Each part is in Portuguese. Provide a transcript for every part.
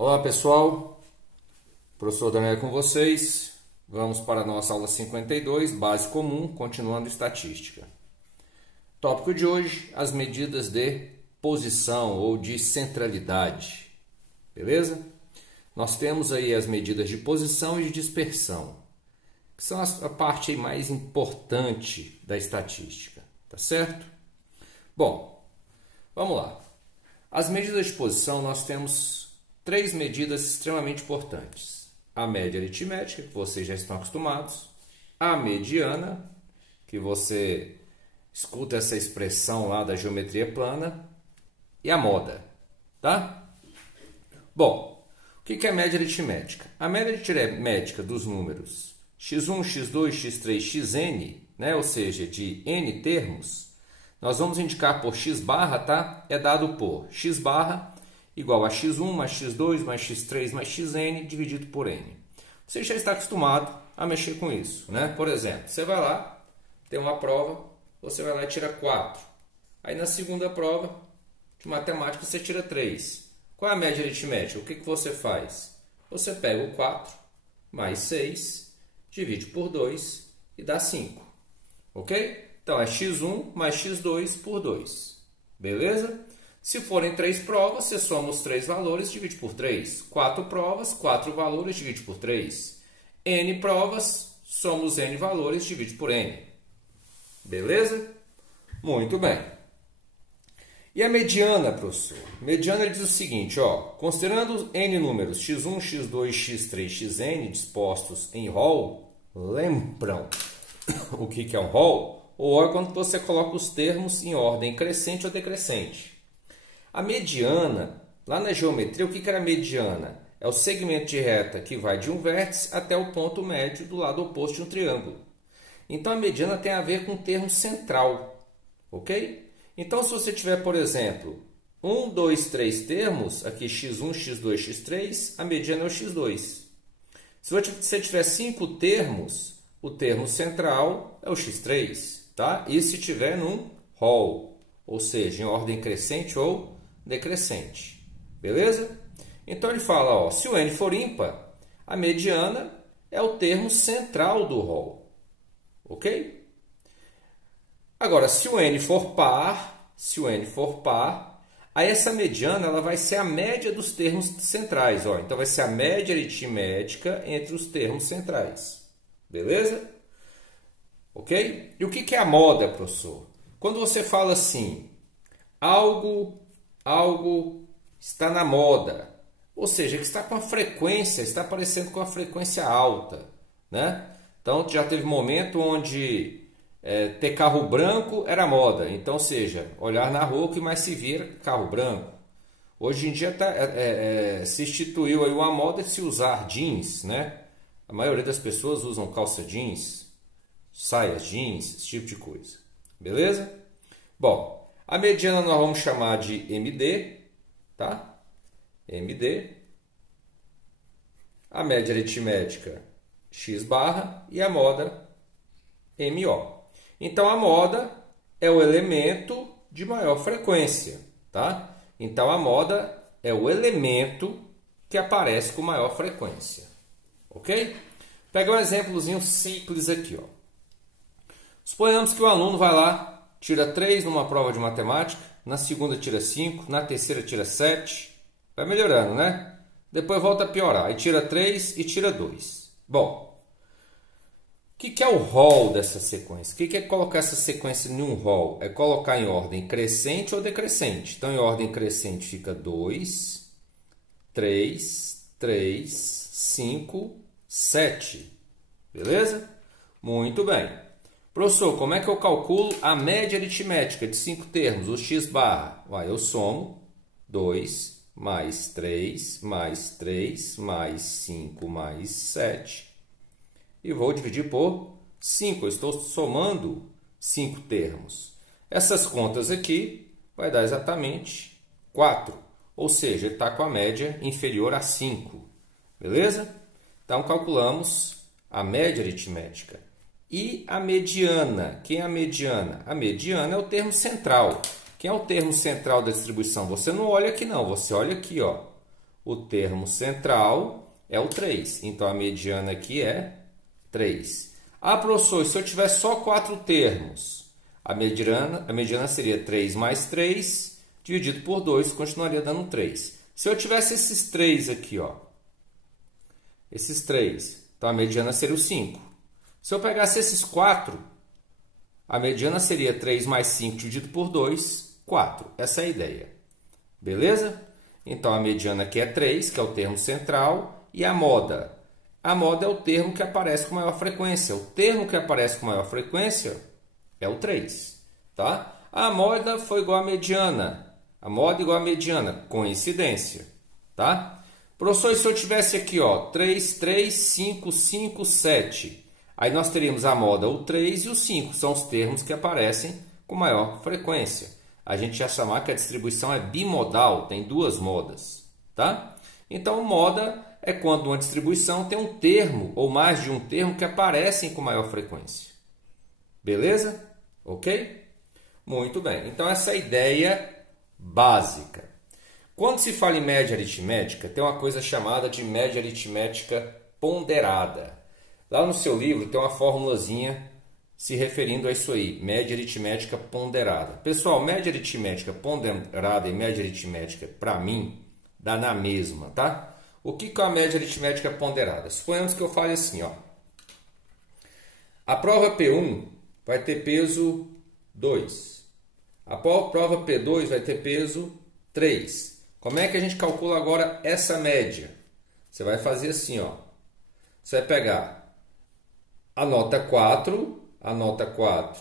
Olá pessoal, professor Daniel com vocês. Vamos para a nossa aula 52, base comum, continuando estatística. Tópico de hoje, as medidas de posição ou de centralidade. Beleza? Nós temos aí as medidas de posição e de dispersão, que são a parte mais importante da estatística, tá certo? Bom, vamos lá. As medidas de posição, nós temos três medidas extremamente importantes. A média aritmética, que vocês já estão acostumados. A mediana, que você escuta essa expressão lá da geometria plana. E a moda, tá? Bom, o que é a média aritmética? A média aritmética dos números x1, x2, x3, xn, né? Ou seja, de n termos, nós vamos indicar por x barra, tá? É dado por x barra igual a x1 mais x2 mais x3 mais xn dividido por n. Você já está acostumado a mexer com isso, né? Por exemplo, você vai lá, tem uma prova, você vai lá e tira 4. Aí na segunda prova de matemática você tira 3. Qual é a média aritmética? O que você faz? Você pega o 4 mais 6, divide por 2 e dá 5. Ok? Então é x1 mais x2 por 2. Beleza? Se forem 3 provas, você soma os 3 valores, divide por 3. 4 provas, 4 valores, divide por 3. N provas, soma os N valores, divide por N. Beleza? Muito bem. E a mediana, professor? Mediana diz o seguinte, ó, considerando N números x1, x2, x3, xn dispostos em rol, lembram o que é um rol? Ou é quando você coloca os termos em ordem crescente ou decrescente. A mediana, lá na geometria, o que era a mediana? É o segmento de reta que vai de um vértice até o ponto médio do lado oposto de um triângulo. Então, a mediana tem a ver com o termo central, ok? Então, se você tiver, por exemplo, 1, 2, 3 termos, aqui x1, x2, x3, a mediana é o x2. Se você tiver 5 termos, o termo central é o x3, tá? E se tiver num rol, ou seja, em ordem crescente ou decrescente. Beleza? Então ele fala, ó, se o n for ímpar, a mediana é o termo central do rol. Ok? Agora, se o n for par, aí essa mediana ela vai ser a média dos termos centrais. Ó. Então vai ser a média aritmética entre os termos centrais. Beleza? Ok? E o que é a moda, professor? Quando você fala assim, algo está na moda, ou seja, que está com a frequência, está aparecendo com a frequência alta, né? Então, já teve momento onde ter carro branco era moda. Então, ou seja, olhar na rua o que mais se vira carro branco. Hoje em dia se instituiu aí uma moda de se usar jeans, né? A maioria das pessoas usam calça jeans, saias jeans, esse tipo de coisa. Beleza? Bom, a mediana nós vamos chamar de MD, tá? MD. A média aritmética, x barra. E a moda, MO. Então, a moda é o elemento de maior frequência, tá? Então, a moda é o elemento que aparece com maior frequência. Ok? Pega um exemplozinho simples aqui, ó. Suponhamos que o aluno vai lá, tira 3 numa prova de matemática, na segunda tira 5, na terceira tira 7. Vai melhorando, né? Depois volta a piorar. Aí tira 3 e tira 2. Bom, o que é o rol dessa sequência? O que é colocar essa sequência em um rol? É colocar em ordem crescente ou decrescente. Então, em ordem crescente fica 2, 3, 3, 5, 7. Beleza? Muito bem. Professor, como é que eu calculo a média aritmética de 5 termos, o x barra? Eu somo 2 mais 3 mais 3 mais 5 mais 7 e vou dividir por 5. Eu estou somando 5 termos. Essas contas aqui vai dar exatamente 4, ou seja, ele está com a média inferior a 5. Beleza? Então, calculamos a média aritmética. E a mediana? Quem é a mediana? A mediana é o termo central. Quem é o termo central da distribuição? Você não olha aqui não, você olha aqui, ó. O termo central é o 3. Então, a mediana aqui é 3. Ah, professor, se eu tiver só 4 termos, a mediana seria 3 mais 3, dividido por 2, continuaria dando 3. Se eu tivesse esses 3 aqui, ó, esses 3, então a mediana seria o 5. Se eu pegasse esses 4, a mediana seria 3 mais 5 dividido por 2, 4. Essa é a ideia. Beleza? Então, a mediana aqui é 3, que é o termo central, e a moda. A moda é o termo que aparece com maior frequência. O termo que aparece com maior frequência é o 3. Tá? A moda foi igual à mediana. A moda igual à mediana. Coincidência. Tá? Professor, se eu tivesse aqui, ó, 3, 3, 5, 5, 7. Aí nós teríamos a moda, o 3 e o 5. São os termos que aparecem com maior frequência. A gente já chamar que a distribuição é bimodal, tem duas modas. Tá? Então, moda é quando uma distribuição tem um termo ou mais de um termo que aparecem com maior frequência. Beleza? Ok? Muito bem. Então, essa é a ideia básica. Quando se fala em média aritmética, tem uma coisa chamada de média aritmética ponderada. Lá no seu livro tem uma formulazinha se referindo a isso aí, média aritmética ponderada. Pessoal, média aritmética ponderada e média aritmética, para mim, dá na mesma, tá? O que é a média aritmética ponderada? Suponhamos que eu fale assim, ó. A prova P1 vai ter peso 2. A prova P2 vai ter peso 3. Como é que a gente calcula agora essa média? Você vai fazer assim, ó. Você vai pegar a nota 4, a nota 4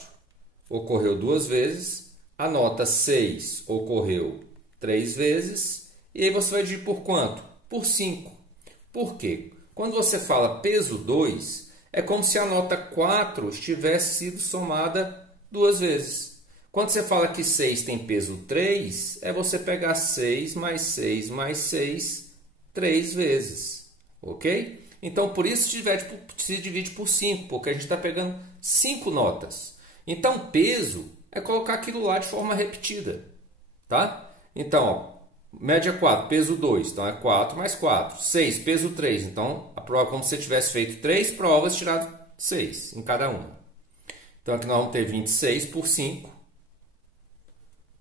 ocorreu 2 vezes, a nota 6 ocorreu 3 vezes, e aí você vai dividir por quanto? Por 5. Por quê? Quando você fala peso 2, é como se a nota 4 tivesse sido somada 2 vezes. Quando você fala que 6 tem peso 3, é você pegar 6 mais 6 mais 6, 3 vezes. Ok? Então, por isso se divide por 5, porque a gente está pegando 5 notas. Então, peso é colocar aquilo lá de forma repetida. Tá? Então, ó, média 4, peso 2. Então, é 4 mais 4. 6, peso 3. Então, a prova é como se você tivesse feito 3 provas, tirado 6 em cada uma. Então, aqui nós vamos ter 26 por 5.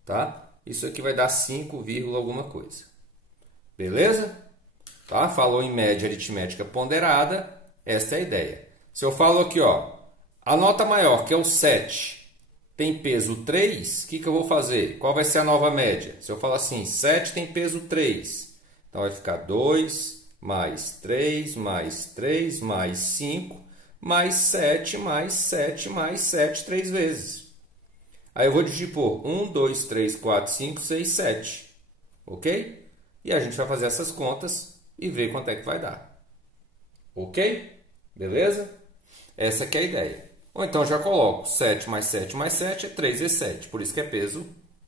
Tá? Isso aqui vai dar 5, alguma coisa. Beleza? Tá? Falou em média aritmética ponderada, esta é a ideia. Se eu falo aqui, ó, a nota maior, que é o 7, tem peso 3, o que eu vou fazer? Qual vai ser a nova média? Se eu falar assim, 7 tem peso 3, então vai ficar 2 mais 3 mais 3 mais 5 mais 7 mais 7 mais 7 3 vezes. Aí eu vou dividir por 1, 2, 3, 4, 5, 6, 7. Ok? E a gente vai fazer essas contas e ver quanto é que vai dar. Ok? Beleza? Essa que é a ideia. Ou então já coloco 7 mais 7 mais 7 é 3 vezes 7. Por isso que é peso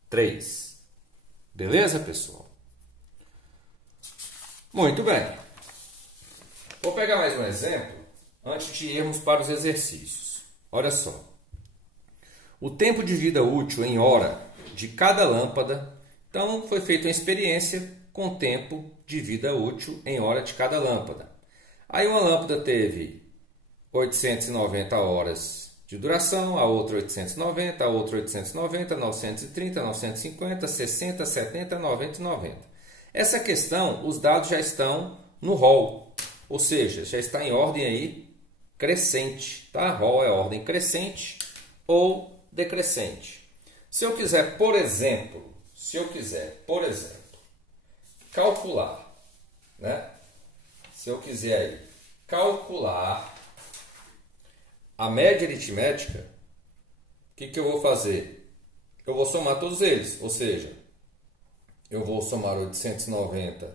3. Beleza, pessoal? Muito bem. Vou pegar mais um exemplo antes de irmos para os exercícios. Olha só. O tempo de vida útil em hora de cada lâmpada. Então, foi feita uma experiência com tempo de vida útil em hora de cada lâmpada. Aí uma lâmpada teve 890 horas de duração, a outra 890, a outra 890, 930, 950, 60, 70, 90 e 90. Essa questão, os dados já estão no rol, ou seja, já está em ordem aí crescente, tá? Rol é ordem crescente ou decrescente. Se eu quiser, por exemplo, calcular, né? Se eu quiser aí calcular a média aritmética, o que eu vou fazer? Eu vou somar todos eles, ou seja, eu vou somar 890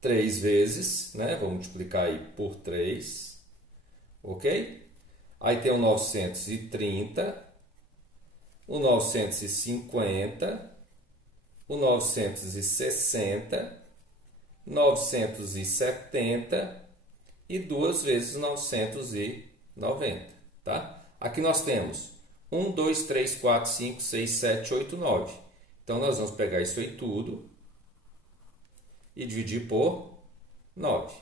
3 vezes, né? Vou multiplicar aí por 3, ok? Aí tem o 930, o 950, o 960, 970 e 2 vezes 990, tá? Aqui nós temos 1, 2, 3, 4, 5, 6, 7, 8, 9. Então, nós vamos pegar isso aí tudo e dividir por 9.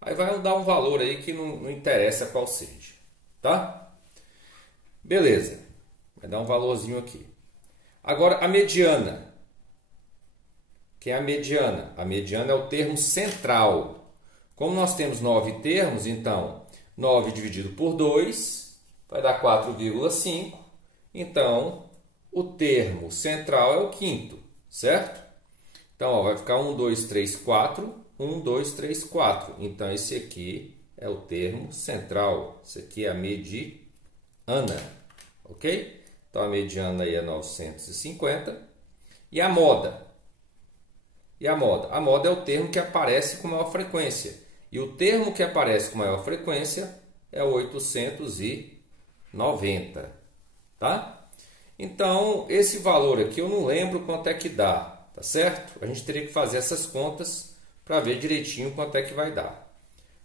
Aí vai dar um valor aí que não interessa qual seja, tá? Beleza, vai dar um valorzinho aqui. Agora a mediana. Que é a mediana? A mediana é o termo central. Como nós temos 9 termos, então 9 dividido por 2 vai dar 4,5. Então o termo central é o quinto, certo? Então ó, vai ficar 1, 2, 3, 4. 1, 2, 3, 4. Então esse aqui é o termo central. Isso aqui é a mediana. Ok? Então a mediana aí é 950. E a moda? A moda é o termo que aparece com maior frequência. E o termo que aparece com maior frequência é o 890. Tá? Então, esse valor aqui eu não lembro quanto é que dá. Tá certo? A gente teria que fazer essas contas para ver direitinho quanto é que vai dar.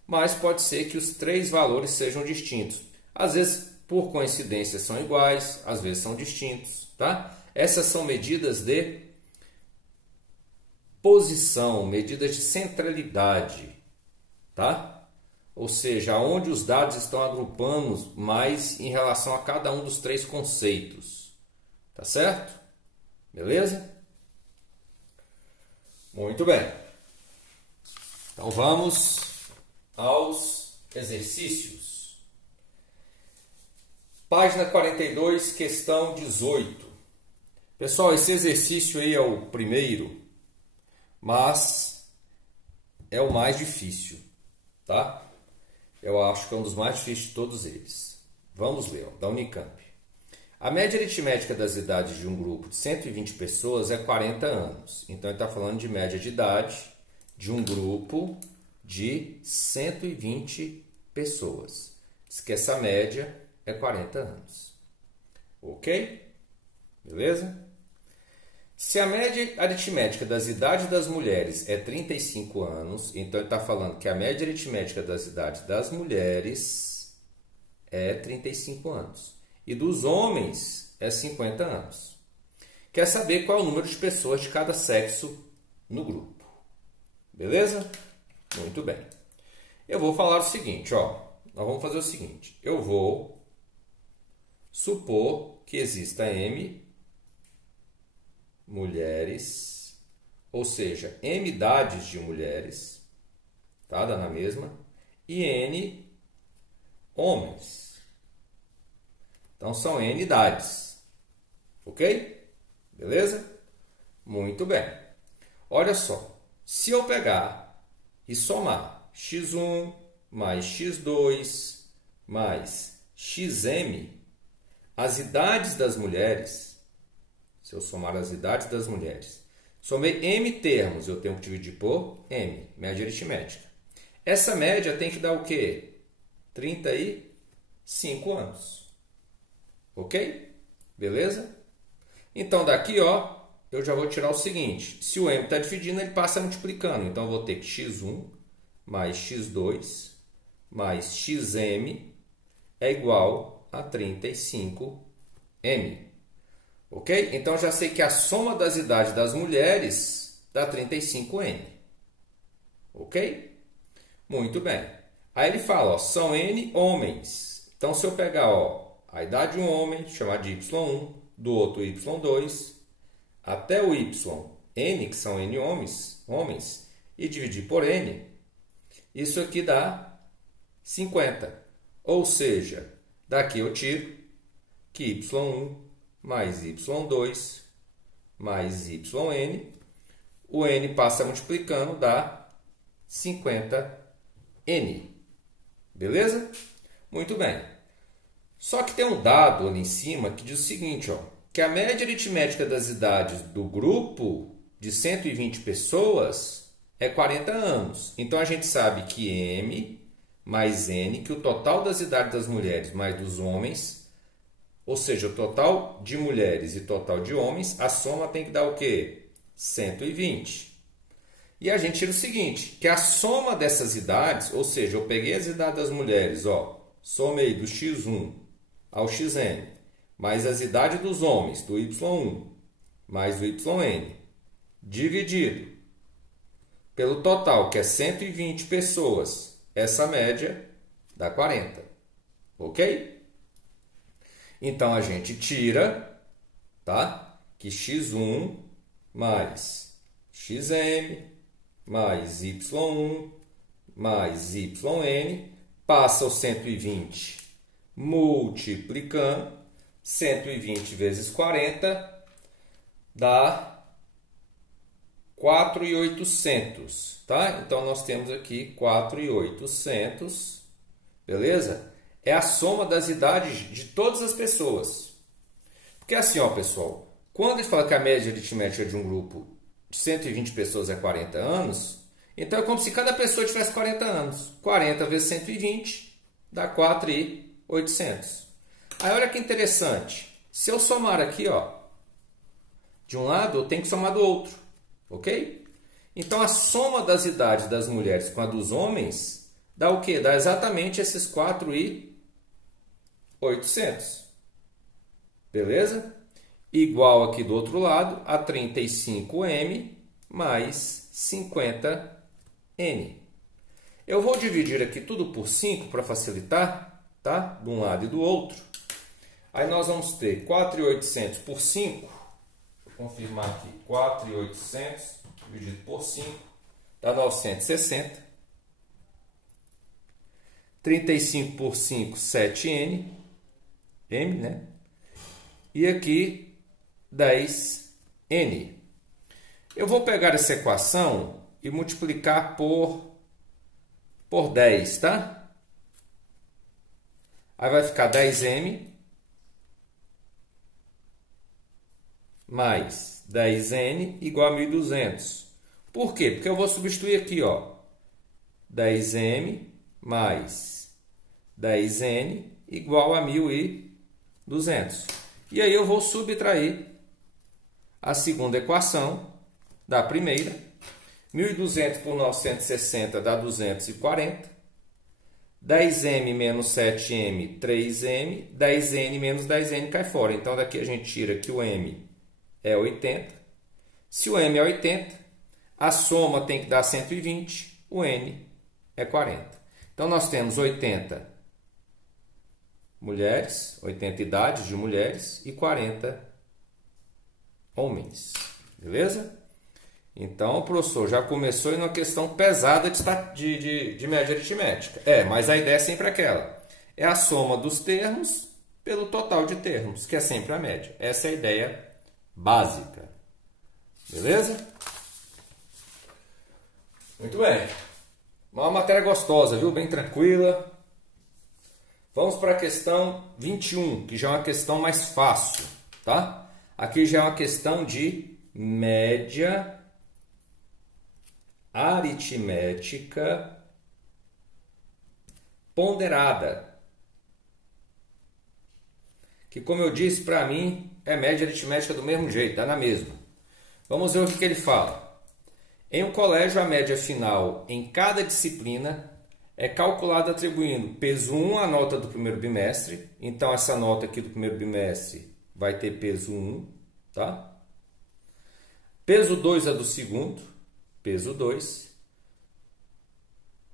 Mas pode ser que os três valores sejam distintos. Às vezes, por coincidência, são iguais, às vezes são distintos. Tá? Essas são medidas de posição, medidas de centralidade, tá? Ou seja, onde os dados estão agrupando mais em relação a cada um dos três conceitos, tá certo? Beleza? Muito bem. Então vamos aos exercícios. Página 42, questão 18. Pessoal, esse exercício aí é o primeiro, mas é o mais difícil, tá? Eu acho que é um dos mais difíceis de todos eles. Vamos ler, ó, da Unicamp. A média aritmética das idades de um grupo de 120 pessoas é 40 anos. Então, ele está falando de média de idade de um grupo de 120 pessoas. Diz que essa média é 40 anos. Ok? Beleza? Se a média aritmética das idades das mulheres é 35 anos, então ele está falando que a média aritmética das idades das mulheres é 35 anos. E dos homens é 50 anos. Quer saber qual é o número de pessoas de cada sexo no grupo. Beleza? Muito bem. Eu vou falar o seguinte, ó. Nós vamos fazer o seguinte. Eu vou supor que exista M mulheres, ou seja, M idades de mulheres, tá? Dá na mesma, e N homens. Então são N idades, ok? Beleza? Muito bem. Olha só, se eu pegar e somar x1 mais x2 mais xm, as idades das mulheres, se eu somar as idades das mulheres, somei M termos, eu tenho que dividir por M, média aritmética. Essa média tem que dar o quê? 35 anos. Ok? Beleza? Então, daqui, ó, eu já vou tirar o seguinte. Se o M está dividindo, ele passa multiplicando. Então, eu vou ter que x1 mais x2 mais xm é igual a 35m. Ok? Então, já sei que a soma das idades das mulheres dá 35N. Ok? Muito bem. Aí ele fala, ó, são N homens. Então, se eu pegar, ó, a idade de um homem, chamar de Y1, do outro Y2, até o YN, que são N homens, e dividir por N, isso aqui dá 50. Ou seja, daqui eu tiro que Y1 mais Y2 mais YN, o N passa multiplicando, dá 50N. Beleza? Muito bem. Só que tem um dado ali em cima que diz o seguinte, ó, que a média aritmética das idades do grupo de 120 pessoas é 40 anos. Então, a gente sabe que M mais N, que o total das idades das mulheres mais dos homens, ou seja, o total de mulheres e total de homens, a soma tem que dar o quê? 120. E a gente tira o seguinte, que a soma dessas idades, ou seja, eu peguei as idades das mulheres, ó, somei do x1 ao xn, mais as idades dos homens, do y1 mais o yn, dividido pelo total, que é 120 pessoas. Essa média dá 40. Ok? Então, a gente tira, tá? Que x1 mais xm mais y1 mais yn passa o 120 multiplicando 120 vezes 40 dá 4.800, tá? Então nós temos aqui 4.800, beleza? É a soma das idades de todas as pessoas. Porque assim, ó, pessoal, quando ele fala que a média aritmética de um grupo de 120 pessoas é 40 anos, então é como se cada pessoa tivesse 40 anos. 40 vezes 120 dá 4.800. Aí olha que interessante. Se eu somar aqui, ó, de um lado, eu tenho que somar do outro. Ok? Então a soma das idades das mulheres com a dos homens dá o quê? Dá exatamente esses 4.800. Beleza? Igual aqui do outro lado a 35m mais 50n. Eu vou dividir aqui tudo por 5 para facilitar, tá? De um lado e do outro. Aí nós vamos ter 4.800 por 5. Vou confirmar aqui. 4.800 dividido por 5 dá 960. 35 por 5, 7n. M, né? E aqui 10n. Eu vou pegar essa equação e multiplicar por 10, tá? Aí vai ficar 10m mais 10n igual a 1.200. Por quê? Porque eu vou substituir aqui, ó, 10m mais 10n igual a 1.200. E aí eu vou subtrair a segunda equação da primeira. 1.200 por 960 dá 240. 10m menos 7m, 3m. 10n menos 10n cai fora. Então, daqui a gente tira que o m é 80. Se o m é 80, a soma tem que dar 120. O n é 40. Então, nós temos 80 mulheres, 80 idades de mulheres e 40 homens. Beleza? Então, o professor já começou em uma questão pesada de média aritmética. Mas a ideia é sempre aquela. É a soma dos termos pelo total de termos, que é sempre a média. Essa é a ideia básica. Beleza? Muito bem. Uma matéria gostosa, viu? Bem tranquila. Vamos para a questão 21, que já é uma questão mais fácil, tá? Aqui já é uma questão de média aritmética ponderada. Que, como eu disse, para mim é média aritmética do mesmo jeito, tá na mesma. Vamos ver o que ele fala. Em um colégio, a média final em cada disciplina é calculada atribuindo peso 1 à nota do primeiro bimestre. Então, essa nota aqui do primeiro bimestre vai ter peso 1, tá? Peso 2 a do segundo, peso 2.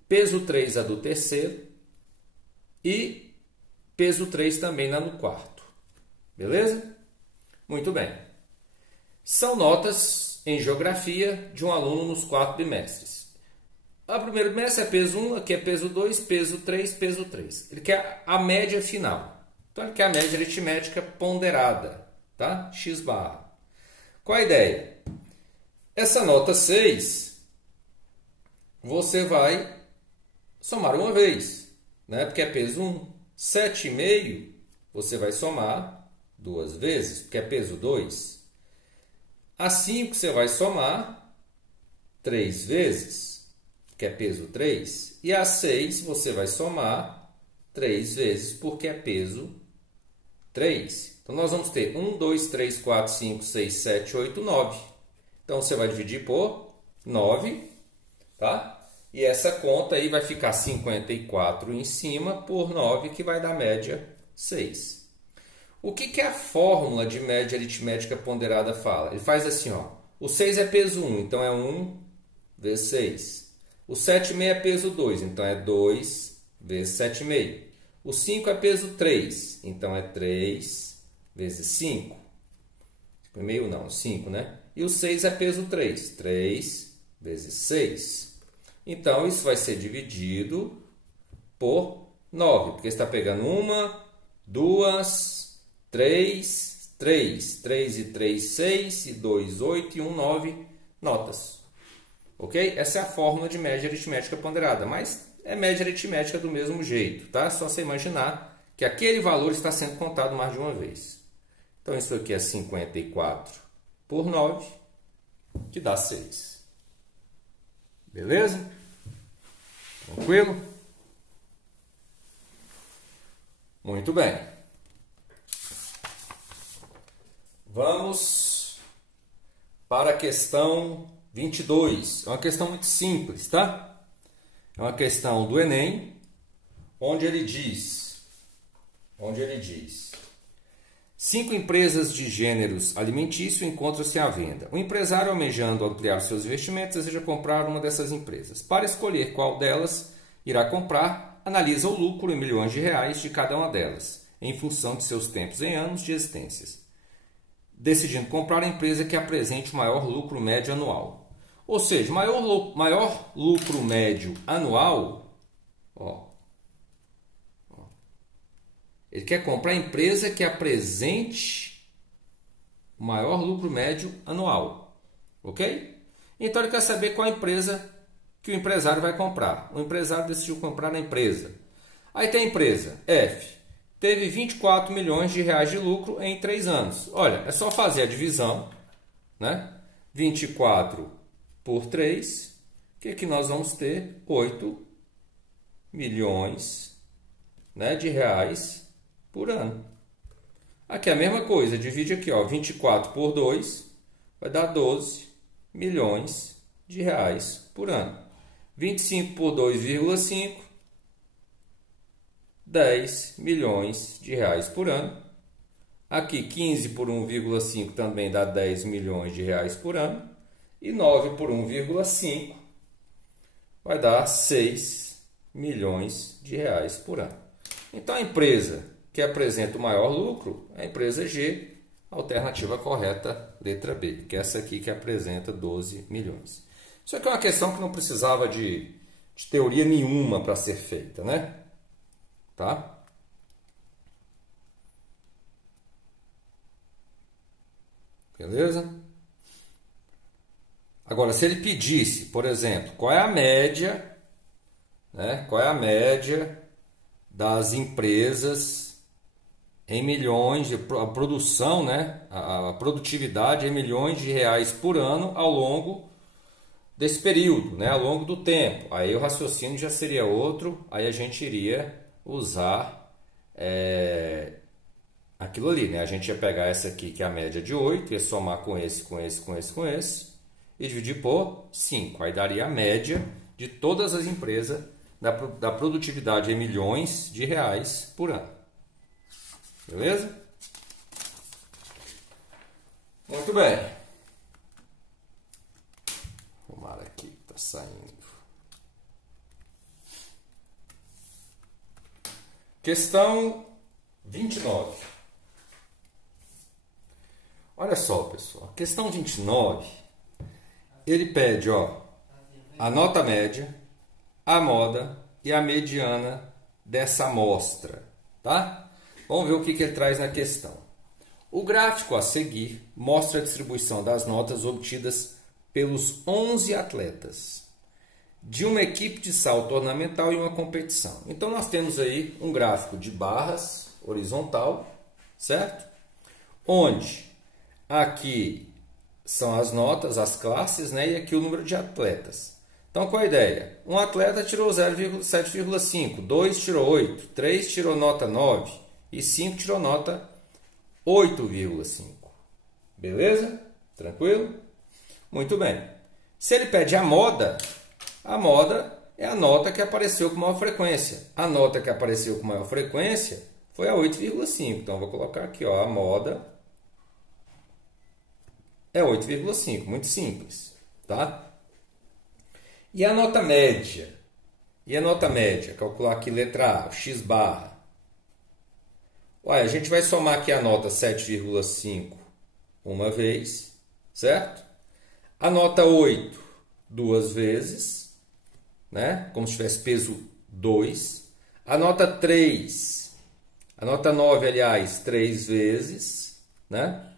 Peso 3 a do terceiro. E peso 3 também lá no quarto. Beleza? Muito bem. São notas em geografia de um aluno nos 4 bimestres. O primeiro bimestre é peso 1, aqui é peso 2, peso 3, peso 3. Ele quer a média final. Então, ele quer a média aritmética ponderada, tá? X barra. Qual a ideia? Essa nota 6, você vai somar uma vez, né? Porque é peso 1. 7,5, você vai somar 2 vezes, porque é peso 2. A 5, você vai somar 3 vezes, que é peso 3, e a 6 você vai somar 3 vezes, porque é peso 3. Então, nós vamos ter 1, 2, 3, 4, 5, 6, 7, 8, 9. Então, você vai dividir por 9, tá? E essa conta aí vai ficar 54 em cima por 9, que vai dar média 6. O que a fórmula de média aritmética ponderada fala? Ele faz assim, ó. O 6 é peso 1, então é 1, vezes 6. O 7,5 é peso 2, então é 2 vezes 7,5. O 5 é peso 3, então é 3 vezes 5. 5,5 não, 5, né? E o 6 é peso 3, 3 vezes 6. Então, isso vai ser dividido por 9, porque está pegando 1, 2, 3, 3. 3 e 3, 6, e 2, 8, e 1, 9 notas. Ok? Essa é a fórmula de média aritmética ponderada, mas é média aritmética do mesmo jeito, tá? Só você imaginar que aquele valor está sendo contado mais de uma vez. Então, isso aqui é 54 por 9, que dá 6. Beleza? Tranquilo? Muito bem. Vamos para a questão 22. É uma questão muito simples, tá? É uma questão do Enem, onde ele diz 5 empresas de gêneros alimentício encontram-se à venda. O empresário, almejando ampliar seus investimentos, deseja comprar uma dessas empresas. Para escolher qual delas irá comprar, analisa o lucro em milhões de reais de cada uma delas, em função de seus tempos em anos de existências, decidindo comprar a empresa que apresente o maior lucro médio anual. Ou seja, maior lucro médio anual, ele quer comprar a empresa que apresente o maior lucro médio anual. Ok? Então ele quer saber qual empresa que o empresário vai comprar. O empresário decidiu comprar a empresa. Aí tem a empresa F. Teve 24 milhões de reais de lucro em 3 anos. Olha, é só fazer a divisão, né? 24 por 3. O que nós vamos ter? 8 milhões, né, de reais por ano. Aqui é a mesma coisa, divide aqui, ó, 24 por 2 vai dar 12 milhões de reais por ano. 25 por 2,5, 10 milhões de reais por ano. Aqui 15 por 1,5 também dá 10 milhões de reais por ano. E 9 por 1,5 vai dar 6 milhões de reais por ano. Então a empresa que apresenta o maior lucro é a empresa G, alternativa correta, letra B, que é essa aqui que apresenta 12 milhões. Isso aqui é uma questão que não precisava de teoria nenhuma para ser feita, né? Tá? Beleza? Agora, se ele pedisse, por exemplo, qual é a média, né? Qual é a média das empresas em milhões de a produção, né? A produtividade em milhões de reais por ano ao longo desse período, né? Ao longo do tempo. Aí o raciocínio já seria outro, aí a gente iria usar aquilo ali, né? A gente ia pegar essa aqui, que é a média de 8, ia somar com esse, e dividir por 5. Aí daria a média de todas as empresas da produtividade em milhões de reais por ano. Beleza? Muito bem. Vou arrumar aqui, tá saindo. Questão 29. Olha só, pessoal. Questão 29, ele pede, ó, a nota média, a moda e a mediana dessa amostra, tá? Vamos ver o que ele traz na questão. O gráfico a seguir mostra a distribuição das notas obtidas pelos 11 atletas de uma equipe de salto ornamental em uma competição. Então nós temos aí um gráfico de barras horizontal, certo? Onde aqui são as notas, as classes, né? E aqui o número de atletas. Então qual a ideia? Um atleta tirou 7,5, 2 tirou 8, 3 tirou nota 9 e 5 tirou nota 8,5. Beleza? Tranquilo? Muito bem. Se ele pede a moda é a nota que apareceu com maior frequência. A nota que apareceu com maior frequência foi a 8,5. Então, vou colocar aqui, ó, a moda é 8,5. Muito simples, tá? E a nota média? E a nota média? Calcular aqui letra A, x barra. Olha, a gente vai somar aqui a nota 7,5 uma vez, certo? A nota 8 duas vezes, né? Como se tivesse peso 2. A nota 3, a nota 9, aliás, 3 vezes, né?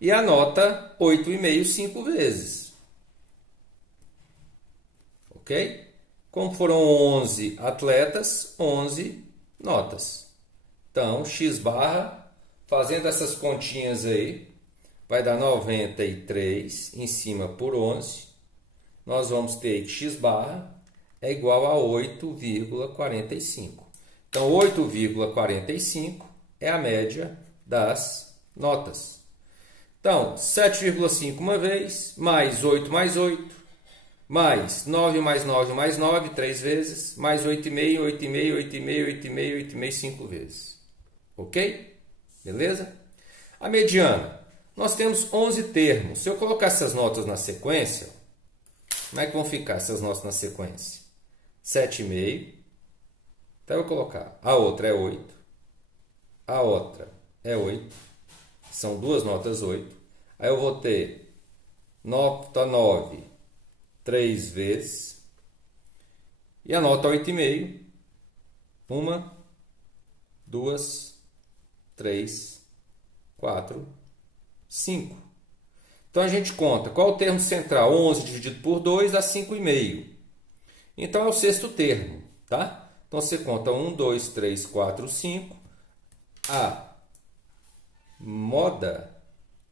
E a nota 8,5, 5 vezes. Ok? Como foram 11 atletas, 11 notas. Então, x barra, fazendo essas continhas aí, vai dar 93 em cima por 11. Nós vamos ter que x barra é igual a 8,45. Então, 8,45 é a média das notas. Então, 7,5 uma vez, mais 8 mais 8, mais 9 mais 9 mais 9, 3 vezes, mais 8,5, 8,5, 8,5, 8,5, 8,5, 5 vezes. Ok? Beleza? A mediana. Nós temos 11 termos. Se eu colocar essas notas na sequência, como é que vão ficar essas notas na sequência? 7,5. Então eu vou colocar. A outra é 8. A outra é 8. São duas notas 8. Aí eu vou ter nota 9 3 vezes. E a nota 8,5. 1, 2, 3, 4, 5. Então a gente conta. Qual é o termo central? 11 dividido por 2 dá 5,5. Então é o sexto termo, tá? Então você conta 1, 2, 3, 4, 5. A moda,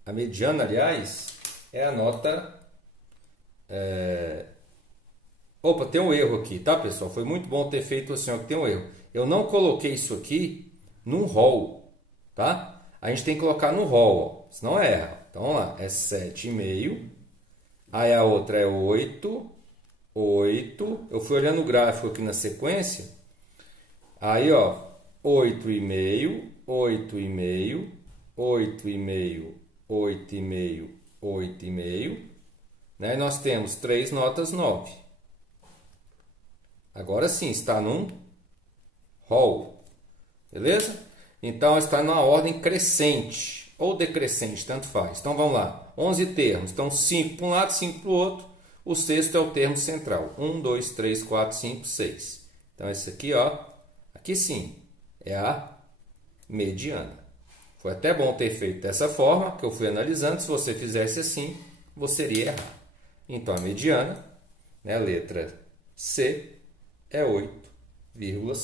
a mediana, aliás, é a nota... Opa, tem um erro aqui, tá, pessoal? Foi muito bom ter feito assim, ó, que tem um erro. Eu não coloquei isso aqui num rol, tá? A gente tem que colocar no rol, ó, senão erra. Então, vamos lá. É 7,5. Aí a outra é 8. 8. Eu fui olhando o gráfico aqui na sequência. Aí, ó, 8,5, 8,5, 8,5, 8,5, 8,5. Né? E nós temos 3 notas 9. Agora sim, está num rol. Beleza? Então, está numa ordem crescente ou decrescente, tanto faz. Então, vamos lá. 11 termos. Então, 5 para um lado, 5 para o outro. O sexto é o termo central. 1, 2, 3, 4, 5, 6. Então, esse aqui, ó. Aqui sim, é a mediana. Foi até bom ter feito dessa forma, que eu fui analisando. Se você fizesse assim, você iria errar. Então, a mediana, né, a letra C, é 8,5.